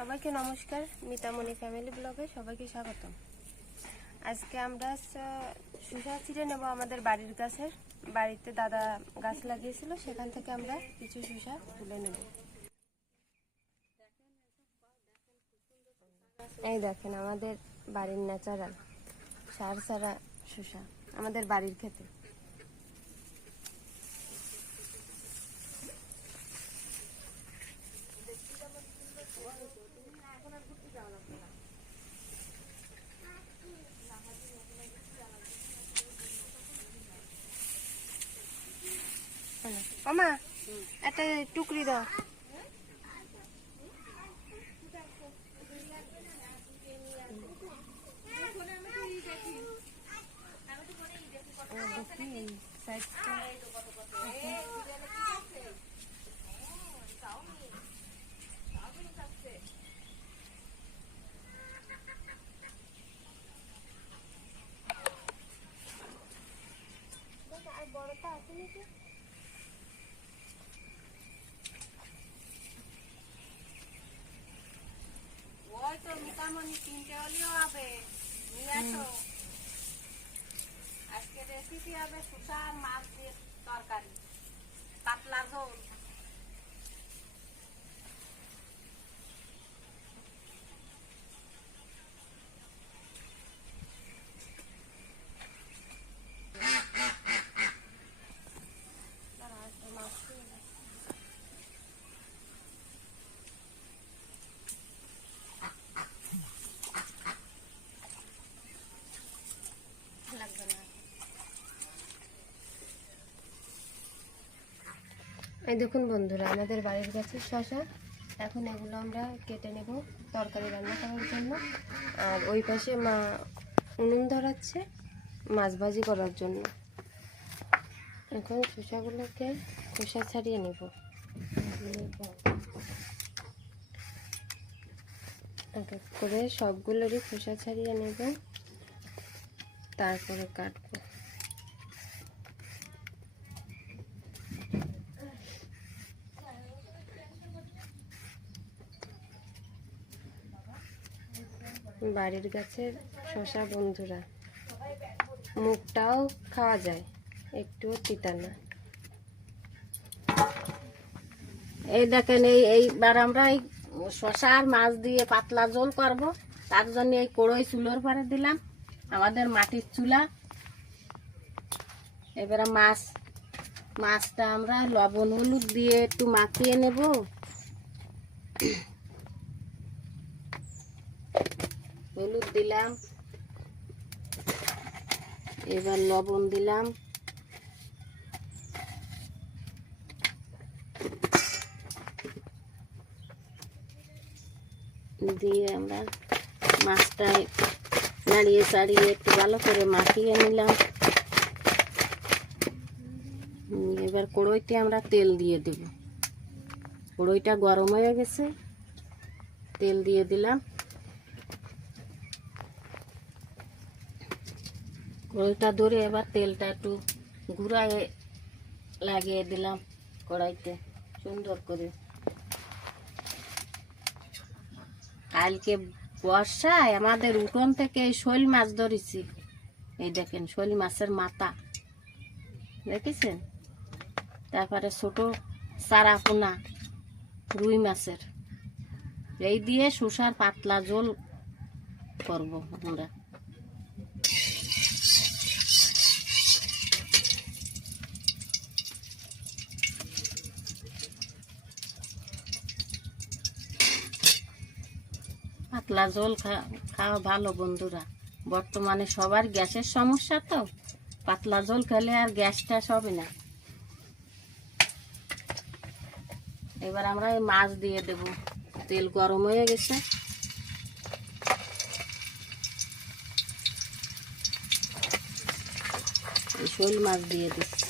সবাইকে নমস্কার, মিতামণি ফ্যামিলি ব্লগে সবাইকে স্বাগতম। আজকে আমরা শসা ছিঁড়ে নেব আমাদের বাড়ির গাছের। বাড়িতে দাদা গাছ লাগিয়েছিল, সেখান থেকে আমরা কিছু শসা তুলে নেব। এই দেখেন আমাদের বাড়ির ন্যাচারাল সার ছাড়া শসা, আমাদের বাড়ির ক্ষেতে। মামা একটা টুকরি দাও। বড়টা আছে নাকি? ওই তো মিতামণি কিনতে হলেও হবে, নিয়ে আসো। আজকে রেসিপি হবে শসা আর মাছ দিয়ে তরকারি, পাতলা ঝোল। এই দেখুন বন্ধুরা, আমাদের বাড়ির গাছের শসা। এখন এগুলো আমরা কেটে নেব তরকারি রান্না করার জন্য। আর ওই পাশে মা উনুন ধরাচ্ছে মাছ ভাজি করার জন্য। এখন শসাগুলোকে খোসা ছাড়িয়ে নেব। এক এক করে সবগুলোরই খোসা ছাড়িয়ে নেব, তারপরে কাটবো। বাড়ির গাছের শসা বন্ধুরা, মুখটাও খাওয়া যায়, একটুও তিতা না। এই দেখেন, এইবার আমরা এই শসা আর মাছ দিয়ে পাতলা ঝোল করব। তার জন্য এই কড়ই চুলোর পরে দিলাম, আমাদের মাটির চুলা। এবারে মাছটা আমরা লবণ হলুদ দিয়ে একটু মাখিয়ে নেব। হলুদ দিলাম, এবার লবণ দিলাম, দিয়ে আমরা মাছটা নাড়িয়ে চাড়িয়ে একটু ভালো করে মাখিয়ে নিলাম। এবার কড়ইতে আমরা তেল দিয়ে দেব। কড়ইটা গরম হয়ে গেছে, তেল দিয়ে দিলাম। কড়ইটা ধরে এবার তেলটা একটু ঘুরায় লাগিয়ে দিলাম কড়াইতে সুন্দর করে। কালকে বর্ষায় আমাদের উঠোন থেকে এই শোল মাছ ধরেছি। এই দেখেন শোল মাছের মাথা দেখেছেন, তারপরে ছোট চারাপোনা রুই মাছের। এই দিয়ে শসার পাতলা ঝোল করব আমরা। পাতলা ঝোল খাওয়া ভালো বন্ধুরা। বর্তমানে সবার গ্যাসের সমস্যা, তো পাতলা ঝোল খেলে আর গ্যাসটা হবে না। এবার আমরা এই মাছ দিয়ে দেব। তেল গরম হয়ে গেছে, এই শোল মাছ দিয়ে দিচ্ছি।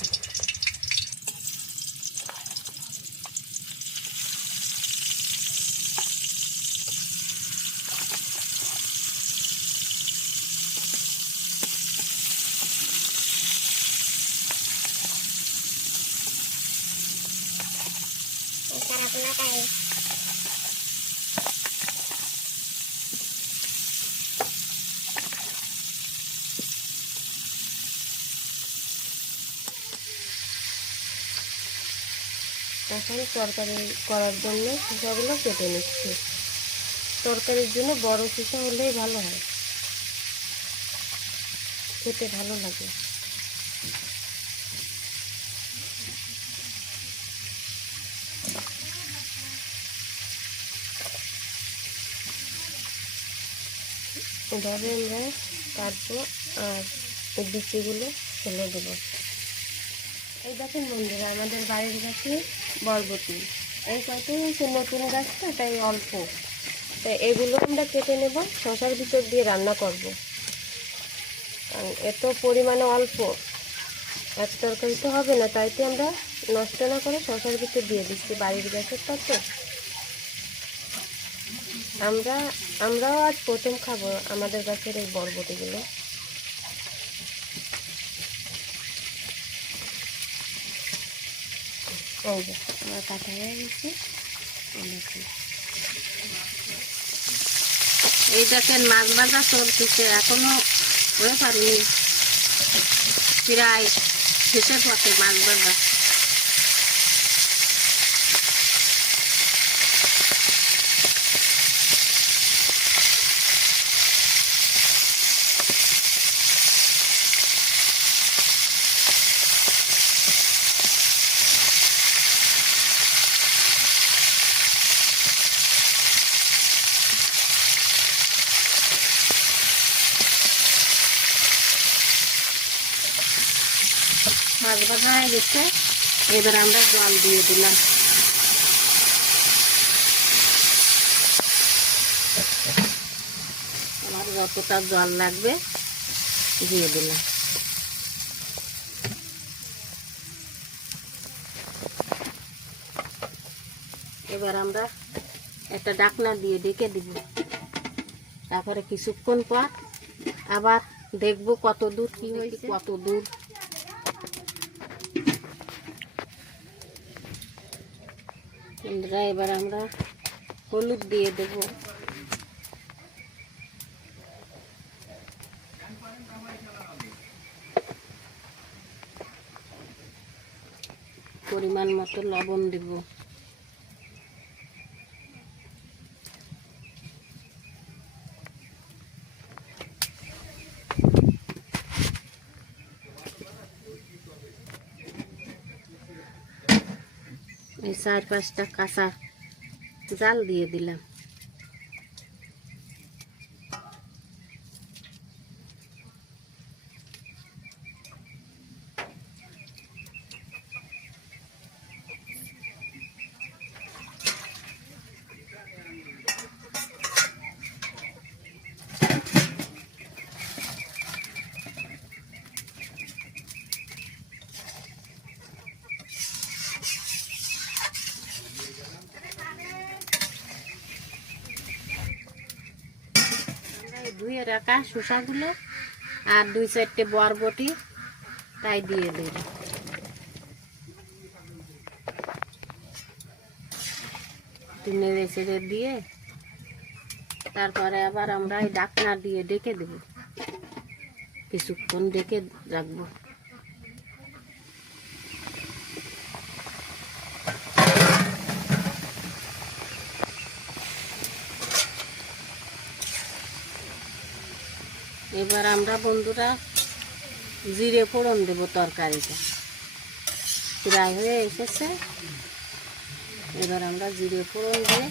এখন তরকারি করার জন্য শসাগুলো কেটে নিচ্ছি। তরকারির জন্য বড় শসা হলেই ভালো হয়, খেতে ভালো লাগে। এভাবে আমরা কাটবো আর এই বিচিগুলো ফেলে দেবো। এই দেখেন বন্ধুরা, আমাদের বাড়ির গাছে বরবটি, এই কত হয়েছে, নতুন গাছ তো তাই অল্প, তাই এগুলো আমরা কেটে নেব, শসার ভিতর দিয়ে রান্না করব। কারণ এত পরিমাণে অল্প, এক তরকারি তো হবে না, তাইতে আমরা নষ্ট না করে শসার ভিতর দিয়ে দিচ্ছি, বাড়ির গাছের তো। আমরাও আজ প্রথম খাবো আমাদের গাছের এই বরবটিগুলো। এই যে আমার কাটা হয়ে গেছে। এই দেখেন মাছ ভাজা চলতেছে, এখনো হয়ে পারিনি, প্রায় শেষের পথে মাছ ভাজা। মাছ ভাজা হয়ে গেছে, এবার আমরা জল দিয়ে দিলাম। আমার যতটা জল লাগবে দিয়ে দিলাম। এবার আমরা একটা ঢাকনা দিয়ে ঢেকে দিব। তারপরে কিছুক্ষণ পর আবার দেখবো কত দূর কি হয়েছে, কত দূর। এবার আমরা হলুদ দিয়ে দেব, পরিমাণ মতো লবণ দেব, এই 4-5টা কাঁচা জাল দিয়ে দিলাম। ধুয়ে রাখা শসাগুলো আর 2-4টে বরবটি তাই দিয়ে দেব। নেড়ে চেড়ে দিয়ে তারপরে আবার আমরা এই ঢাকনা দিয়ে ঢেকে দেব, কিছুক্ষণ ঢেকে রাখবো। এবার আমরা বন্ধুরা জিরে ফোড়ন দেব, তরকারিটা প্রায় হয়ে এসেছে। এবার আমরা জিরে ফোড়ন দিয়ে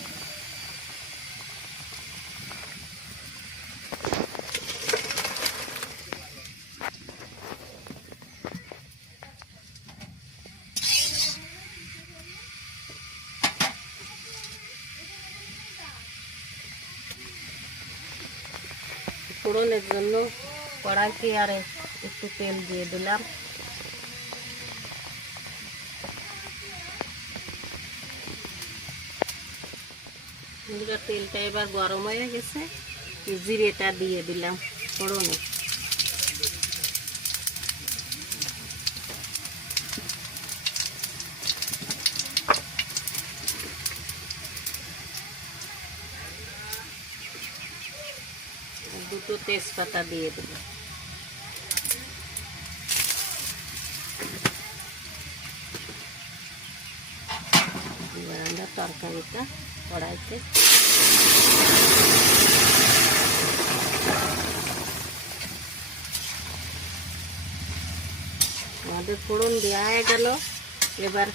ফোড়নের জন্য কড়াইতে আর একটু তেল দিয়ে দিলাম। তেলটা এবার গরম হয়ে গেছে, জিরেটা দিয়ে দিলাম ফোড়নে। দুটো তেজপাতা দিয়ে দেব। তরকারিটা কড়াইতে। আমাদের ফোড়ন দেওয়া হয়ে গেল। এবার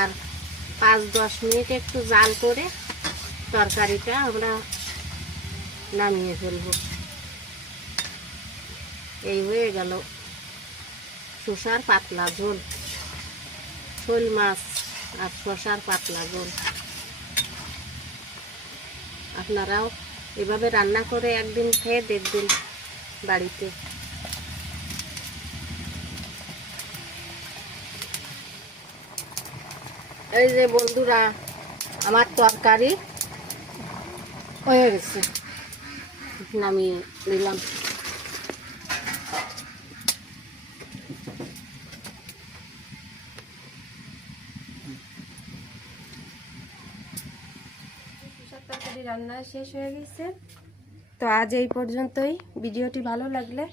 আর 5-10 মিনিট একটু জাল করে তরকারিটা আমরা নামিয়ে ফেলবো। এই হয়ে গেল শসার পাতলা ঝোল, শোল মাছ আর শসার পাতলা ঝোল। আপনারাও এভাবে রান্না করে একদিন খেয়ে দেখবেন বাড়িতে। এই যে বন্ধুরা, আমার তরকারি হয়ে গেছে, নামিয়ে নিলাম। শসার তরকারি রান্না শেষ হয়ে গেছে। তো আজ এই পর্যন্তই। ভিডিওটি ভালো লাগলে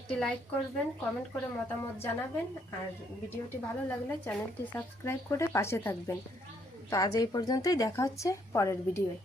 একটি লাইক করবেন, কমেন্ট করে মতামত জানাবেন, আর ভিডিওটি ভালো লাগলে চ্যানেলটি সাবস্ক্রাইব করে পাশে থাকবেন। তো আজ এই পর্যন্তই, দেখা হচ্ছে পরের ভিডিওয়।